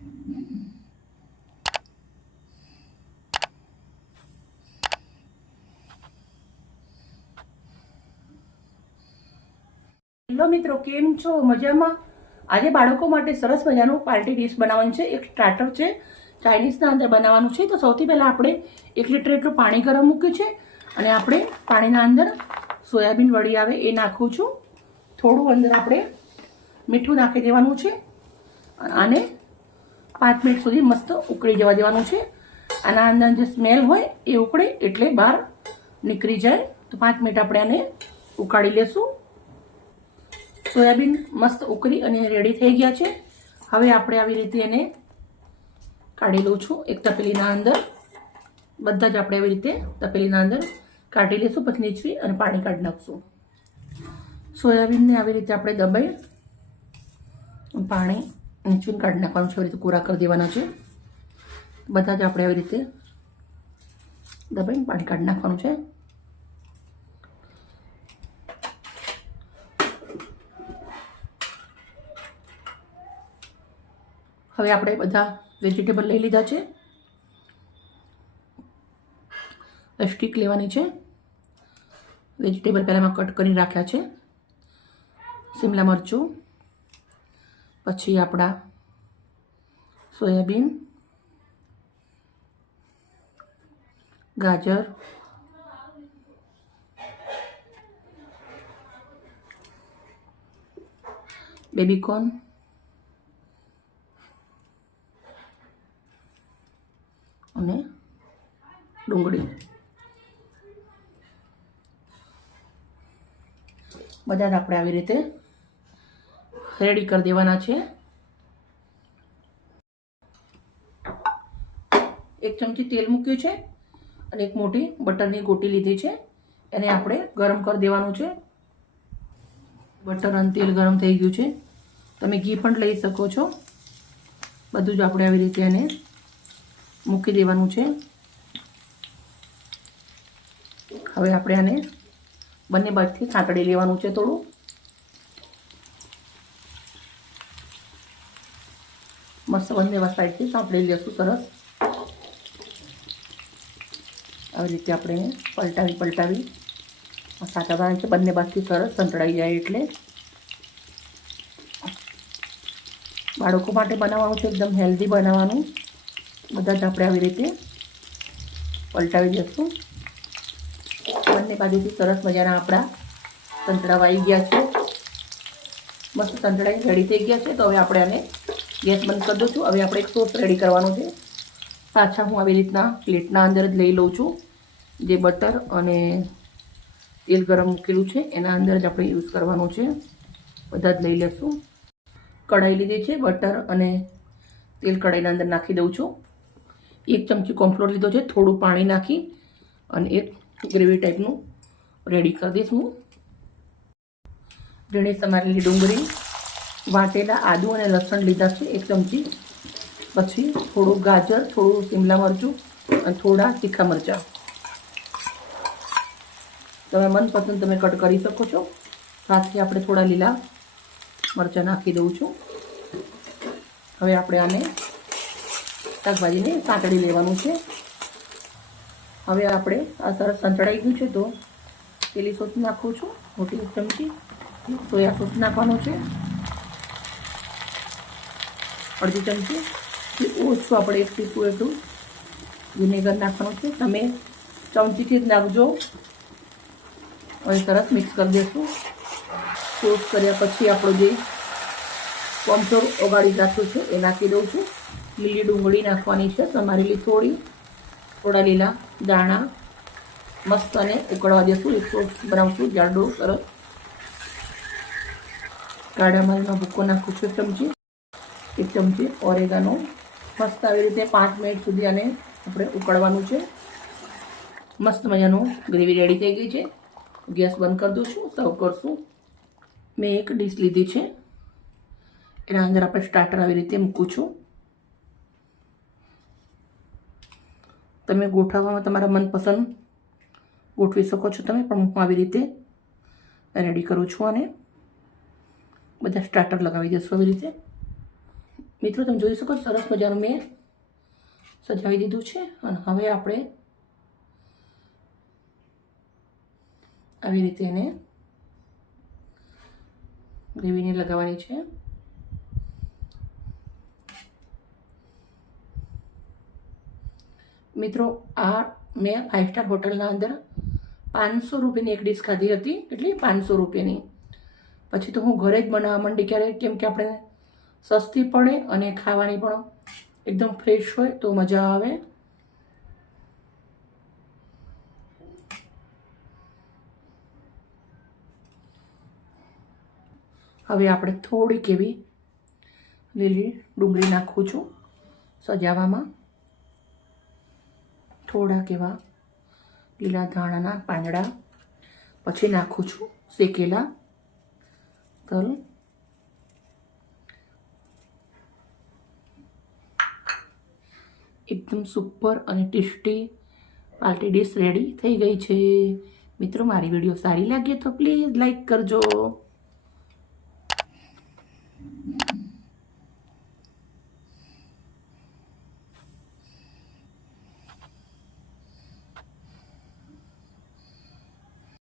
Hello મિત્રો, કેમ છો? મજામાં? આજે બાળકો માટે સરસ મજાનું પાર્ટી ડીશ બનાવવાનું છે. એક સ્ટાર્ટર છે, ચાઇનીઝના અંદર બનાવવાનું છે. તો સૌથી પહેલાં આપણે 1 લીટર એટલું પાણી ગરમ મૂક્યું છે અને આપણે પાણીના અંદર સોયાબીન વડી આવે એ નાખું છું. થોડું અંદર આપણે મીઠું નાખી દેવાનું છે. આને 5 મિનિટ સુધી મસ્ત ઉકળી જવા દેવાનું છે. આના અંદર જે સ્મેલ હોય એ ઉકળે એટલે બહાર નીકળી જાય. તો 5 મિનિટ આપણે આને ઉકાળી લેશું. સોયાબીન મસ્ત ઉકળી અને રેડી થઈ ગયા છે. હવે આપણે આવી રીતે એને કાઢી લઉં છું એક તપેલીના અંદર. બધા જ આપણે આવી રીતે તપેલીના અંદર કાઢી લઈશું, પછી નીચવી અને પાણી કાઢી નાખશું. સોયાબીનને આવી રીતે આપણે દબાઈ પાણી નીચવીને કાઢી નાખવાનું છે. આવી રીતે કોરા કરી દેવાના છે. બધા જ આપણે આવી રીતે દબાઈને પાણી કાઢી નાખવાનું છે. હવે આપણે બધા વેજીટેબલ લઈ લીધા છે. સ્ટીક લેવાની છે. વેજીટેબલ પહેલાં કટ કરી રાખ્યા છે. શિમલા મરચું, પછી આપણા સોયાબીન, ગાજર, બેબીકોર્ન, અને ડુંગળી. બધા જ આપણે આવી રીતે રેડી કરી દેવાના છે. 1 ચમચી તેલ મૂક્યું છે અને એક મોટી બટરની ગોટી લીધી છે. એને આપણે ગરમ કરી દેવાનું છે. બટર અને તેલ ગરમ થઈ ગયું છે. તમે ઘી પણ લઈ શકો છો. બધું જ આપણે આવી રીતે એને મૂકી દેવાનું છે. હવે આપણે આને બંને બાજુથી સાંકળી લેવાનું છે. થોડું મસ્ત બંને સાઈડથી સાંકળી લેશું. સરસ આવી રીતે આપણે પલટાવી સાંકળવાનું છે. બંને બાજુથી સરસ સંતળાઈ જાય એટલે. બાળકો માટે બનાવવાનું છે, એકદમ હેલ્ધી બનાવવાનું. બધા જ આપણે આવી રીતે પલટાવી દઈશું. બંને બાજુથી સરસ મજાના આપણા સંતળાવા આવી ગયા છે. મસ્ત સંતળાઈ રેડી થઈ ગયા છે. તો હવે આપણે આને ગેસ બંધ કરી દઉં છું. હવે આપણે એક સોસ રેડી કરવાનો છે. પાછા હું આવી રીતના પ્લેટના અંદર જ લઈ લઉં છું. જે બટર અને તેલ ગરમ મૂકેલું છે એના અંદર જ આપણે યુઝ કરવાનું છે. બધા જ લઈ લઈશું. કઢાઈ લીધી છે. બટર અને તેલ કઢાઈના અંદર નાખી દઉં છું. 1 ચમચી કોર્નફ્લોર લીધો છે. થોડું પાણી નાખી અને એક ગ્રેવી ટાઈપનું રેડી કરી દઈશ હું. ઝીણી સમારેલી ડુંગળી, વાટેલા આદુ અને લસણ લીધા છે 1 ચમચી. પછી થોડું ગાજર, થોડું શિમલા મરચું અને થોડા તીખા મરચાં. તમે મનપસંદ તમે કટ કરી શકો છો. સાથે આપણે થોડા લીલા મરચાં નાખી દઉં છું. હવે આપણે આને શાકભાજીને સાંકળી લેવાનું છે. હવે આપણે આ સરસ સંતળાઈ ગયું છે. તો પેલી સોસ નાખું છું, મોટી 1 ચમચી. સોયા સોસ નાખવાનું છે, અડધી ચમચી. ઓછું આપણે 1 ટીસ્પૂન એટલું વિનેગર નાખવાનું છે. તમે ચમચીથી જ નાખજો. હવે સરસ મિક્સ કરી દઈશું. સોસ કર્યા પછી આપણો જે કોર્નફ્લોર ઓગાળી રાખ્યું છે એ નાખી દઉં છું. લીલી ડુંગળી નાખવાની છે, સમારેલી થોડા લીલા દાણા. મસ્ત અને ઉકળવા દેશું. એક સોસ બનાવશું જાડો સરસ. કાળા મરીનો ભૂકો નાખું છું 1 ચમચી. 1 ચમચી ઓરેગાનો. મસ્ત આવી રીતે 5 મિનિટ સુધી આને આપણે ઉકળવાનું છે. મસ્ત મજાનું ગ્રેવી રેડી થઈ ગઈ છે. ગેસ બંધ કરી દઉં છું. સર્વ કરશું. મેં એક ડીશ લીધી છે. એના અંદર આપણે સ્ટાર્ટર આવી રીતે મૂકું છું. તમે ગોઠવવામાં તમારા મનપસંદ ગોઠવી શકો છો તમે, પણ હું આવી રીતે રેડી કરું છું. અને બધા સ્ટાર્ટર લગાવી દઈશું આવી રીતે. મિત્રો તમે જોઈ શકો સરસ મજાનું મેં સજાવી દીધું છે અને હવે આપણે આવી રીતે એને ગ્રેવીને લગાવવાની છે. મિત્રો આ મેં 5 સ્ટાર હોટલના અંદર 500 રૂપિયાની એક ડીશ ખાધી હતી. એટલી 500 રૂપિયાની. પછી તો હું ઘરે જ બનાવવા માંડી ક્યારેક, કેમ કે આપણે સસ્તી પડે અને ખાવાની પણ એકદમ ફ્રેશ હોય તો મજા આવે. હવે આપણે થોડીક એવી લીલી ડુંગળી નાખું છું સજાવવામાં. થોડાક એવા લીલા ધાણાના પાંદડા, પછી નાખું છું શેકેલા તલ. એકદમ સુપર અને ટેસ્ટી પાર્ટી ડીશ રેડી થઈ ગઈ છે. મિત્રો મારી વિડીયો સારી લાગે તો પ્લીઝ લાઈક કરજો.